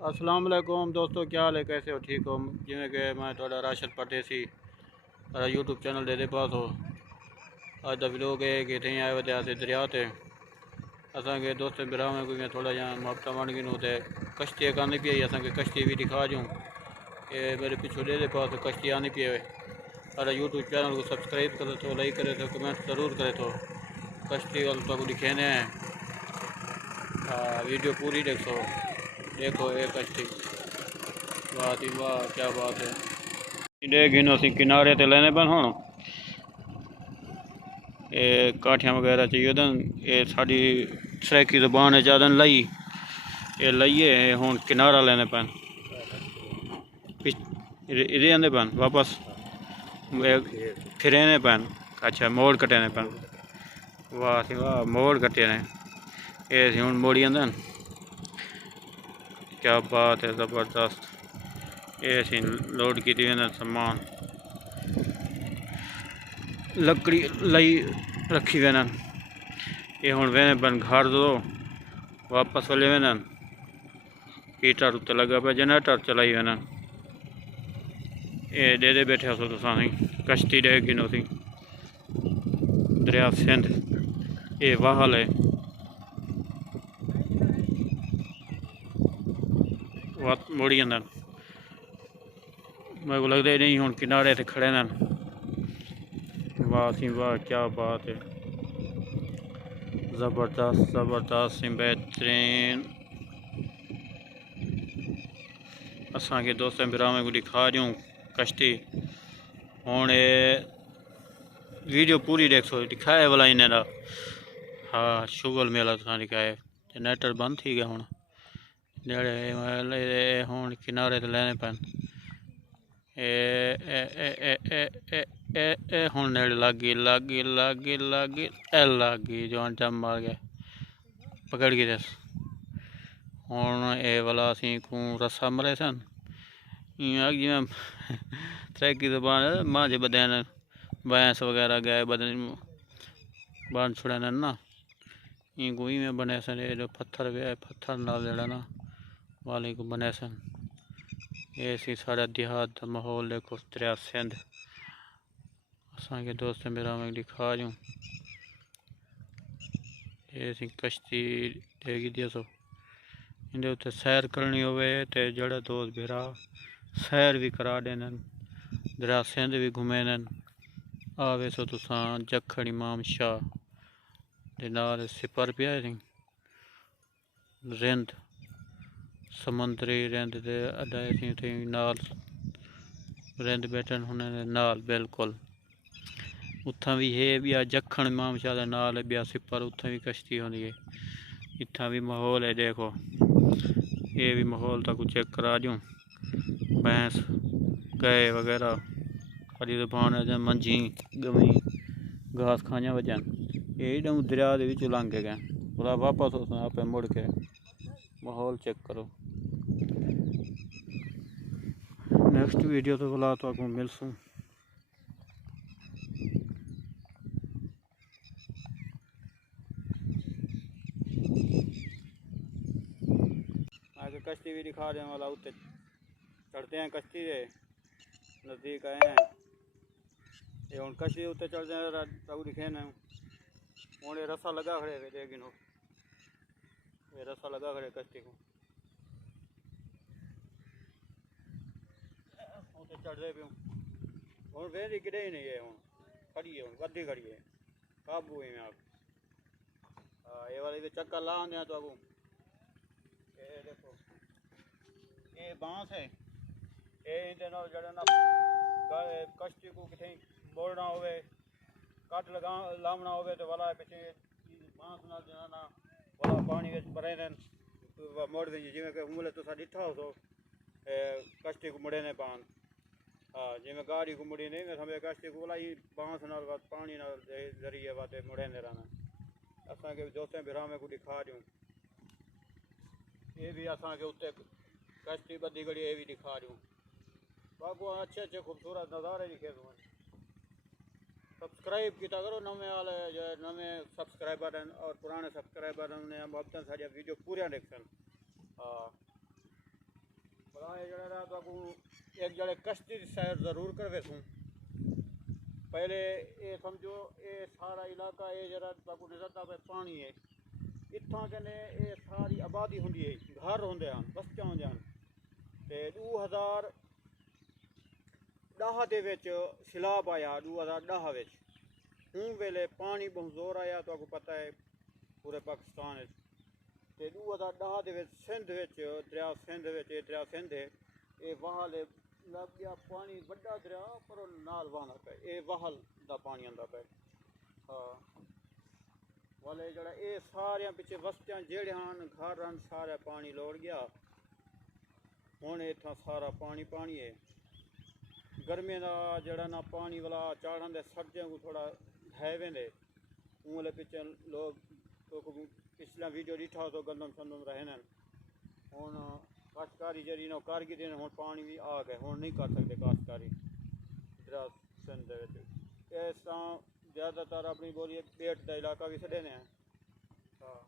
अस्सलाम वालेकुम दोस्तों, क्या हाल है, कैसे हो, ठीक हो? जिमें कि मैं थोड़ा राशद परदेसी यूट्यूब चैनल दे पास हो। अज का व्लॉग है कि इतने आए हुए थे दरिया से असा दोस्त बिरा में कोई थोड़ा जहाँ मुआवजा बन गई तो कश्ती एक आनी पी असा कश्ती भी दिखा दूँ। ये मेरे पिछू दे पास कश्ती आनी पी है। यूट्यूब चैनल को सब्सक्राइब करे तो, लाइक करे तो, कमेंट ज़रूर करे तो। कश्ती वाल तो दिखेने हैं, वीडियो पूरी देखो ये कश्ती। वाह जी वाह, क्या बात है। गिनो सी किनारे ते लेने पैन हुण ये काठियां वगैरह चाहिए ये साड़ी सराइकी ज़बान है ज़्यादा लई ये लइए हुण किनारा लेने पैन इधे आंदे पैन वापस फिरेने पैन। अच्छा मोड़ कटेने पैन। वाह सी वाह, मोड़ कटे ने ये हुण मोड़ी आंदे। क्या बात है, ज़बरदस्त। ये सी लोड की सामान लकड़ी लई रखी वेन। ये हुण वेने पैन घर दो वापस वाले वेन। हीटर उत्ते लगा पे जनरेटर चलाई वेन। ये दे बैठे हो तुसा कश्ती दे गिनो सी दरिया सिंध। ये वाहल है मुड़ी जांदा। मेरे को लगता ही नहीं हुण किनारे ते खड़े न। वाह सी वाह, क्या बात है, ज़बरदस्त ज़बरदस्त बेहतरीन। असा के दोस्तों बिरावें को दिखा दूँ कश्ती। हुण ये वीडियो पूरी देखो, दिखाए वाला इन्हें हाँ शुगल मेला तुसा दिखाए। जनरेटर बंद थी गया हुण जेड़े हुण किनारे ते लेने पैन। हुण नेड़े लागी लागी लागी लागी लागी जो जम मार गया पकड़ गई दस। हुण ये वाला असी को रस्सा मरे सन जिमें सराइकी ज़बान मां जे बदेन भैंस वगैरह गाय बदन बन छुड़े ना गोई में बने सन। जो पत्थर पत्थर नाल जड़ा ना वाले को बने सन। ये सी साढ़ा देहात का माहौल देखो दरिया सिंध। असा के दोस्त मेरा मैं दिखा दूँ ये सी कश्ती देगी दसो इंदे उत्ते सैर करनी होवे ते जड़े दोस्त भेरा सैर भी करा देन। दरिया सिंध भी घूमे न। आवे सो तुसा जखड़ इमाम शाह दे नाल सिपर पिया रिंद समुंदरी रिंद दे अड्डा नाल रिंद बैठन होने नाल बिल्कुल उत्थां भी है भी जखण इमाम शाह दे नाल भी सिपर उत्थां भी कश्ती होंदी है। इत्थां भी माहौल है देखो। ये भी माहौल तक चेक करा दूँ। भैंस गाय वगैरह खड़ी ज़बान है मंझी गवी घास खाइया वजन यही डूँ दरिया के लंघ के गए पूरा वापस आप मुड़ के माहौल चेक करो। नेक्स्ट वीडियो तो बुला तो आपको मिलसूँ। आगे कश्ती भी दिखा देने वाला उत्ते चढ़ते हैं कश्ती से नज़दीक आए हैं। ये हूँ कश्ती उत्ते चढ़ते हैं तब दिखे न हूँ ये रस्सा लगा खड़े वे दे गिनो ये रस्सा लगा खड़े कश्ती को उत्ते चढ़ते पे हूँ वेदी किड़े ही नहीं है। हूँ खड़ी है हूँ गद्दी खड़ी है काबू है आप। ये वाली चक्कर ला आने तो अगू ये देखो ये बांस है ये जड़े ना कश्ती को कितने मोड़ना होवे कट लगा लावना होवे तो वाला पिछे बांस नाल जना वाला पानी विच भरे ने मोड़ दी जिवें कि उमले तुसा डिठा हो तो कश्ती को मुड़े ने पान। हाँ जिवें गाड़ी को मुड़ी नहीं मैं समझे कश्ती को वाला ही बांस नाल पानी नाल जरिए वाते मुड़े ने रहना। असा के दोस्तें बिरामे को दिखा दूँ ये भी असा के उत्ते कश्ती बदी गड़ी ये भी दिखा दूँ बागो अच्छे अच्छे खूबसूरत नज़ारे दिखे तुम्हें। सब्सक्राइब किया करो नवे वाले जो नवे सब्सक्राइबर और पुराने सब्सक्राइबर ने हम अब तक सारी वीडियो पूरा देख सन। हाँ तो एक जड़े कश्ती सैर ज़रूर करवे सूँ। पहले ये समझो ये सारा इलाका ये जरा तो नजर पे पानी है इत्थों कने ये सारी आबादी होंगी है घर होंगे हैं बस्तियां होंगे हैं ते 2010 दे विच सैलाब आया 2010 विच हूँ वेले पानी बहुत जोर आया तो आपको पता है पूरे पाकिस्तान ते 2010 दे विच सिंध विच दरिया सिंध विच ये दरिया सिंध है ये वहाल लग गया पानी बड़ा दरिया पर नाल वहां पे ये वहाल दा पानी आंदा पे। हाँ वाले जड़ा ये सारे पिछे बस्तियां जेड़े हैं घर हैं सारे पानी लौट गया हुण इत्थां सारा पानी पानी है। गर्मियों का जड़ा ना पानी वाला चाढ़न दे सर्दियों को थोड़ा है वेंदे उंगले पिछे लोग तो पिछला वीडियो दिखा तो गंदम संदम रहने हुण काश्तकारी जरी ना कर गई हुण पानी भी आ गए हुण नहीं कर सकते काश्तकारी दरिया सिंध इस तरह ज़्यादातर अपनी बोलिए पेट का इलाका भी छड़े ने। हाँ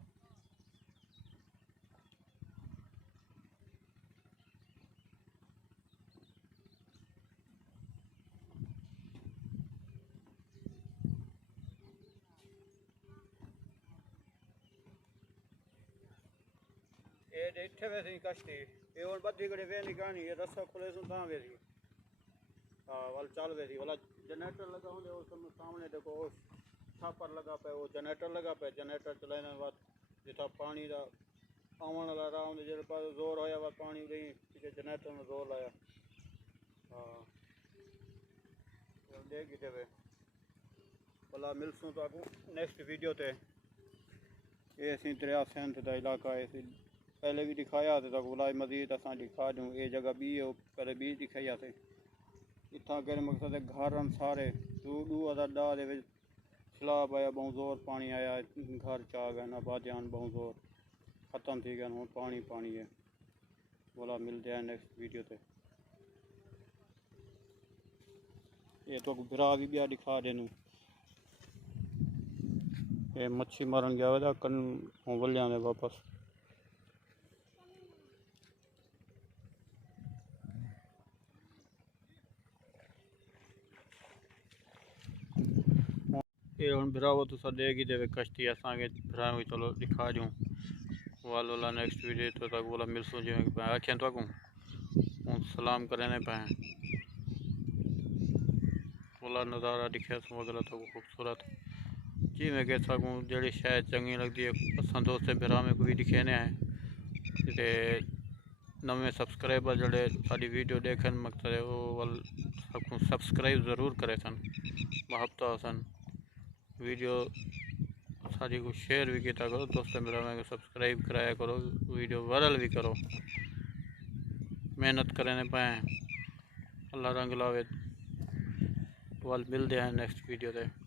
ये इतने वैसे कश्ती ये और बदी कड़े वे नहीं कहानी ये रस्सा खुले सुन कहाँ वैसी। हाँ वाल चल वैसी वाला जनरेटर लगा होंगे उस सामने देखो उस छापर लगा पे वो जनरेटर लगा पे जनरेटर चलाने के बाद जितना पानी का आवन वाला रहा होंगे जिस पास जोर होया वह पानी गई पीछे जनरेटर में जोर लाया। हाँ देख किते वे भला मिलसूँ तो आपको नेक्स्ट वीडियो ते ये असी दरिया सिंध का इलाका है पहले भी दिखाया तो बोला मजीद असा दिखा दूँ ये जगह भी है पहले भी दिखाई थे इतना कहने मकसद है घर सारे 2010 सैलाब आया बहुत जोर पानी आया घर चा गए आबादियान बहुत जोर ख़त्म थी गए हूँ पानी पानी है बोला मिलते हैं नेक्स्ट वीडियो ते ये तो बिरा भी बिया दिखा देनू ये मच्छी मारन गया था कन वलिया ने वापस ये हम बिरावो तो देख ही देवे कश्ती असा के फिर चलो दिखा दूँ वाल वाला नेक्स्ट वीडियो तो तक बोला मिलसूँ जिमें आखियाँ तो हूँ सलाम करने पाए बोला नज़ारा दिखे वगैरह तो खूबसूरत जी मैं कह सकूँ जी शायद चंगी लगती है असा दोस्तें बिरा में को भी दिखेने हैं नवे सबसक्राइबर जड़े साड़ी वीडियो देखने मकसद है वो वाल सबसक्राइब ज़रूर करे सन महबता सन वीडियो साड़ी को शेयर भी किया करो दोस्तों मेरा में सब्सक्राइब कराया करो वीडियो वायरल भी करो मेहनत करने पाए अल्लाह रंग लावे वाल मिलते हैं नेक्स्ट वीडियो से।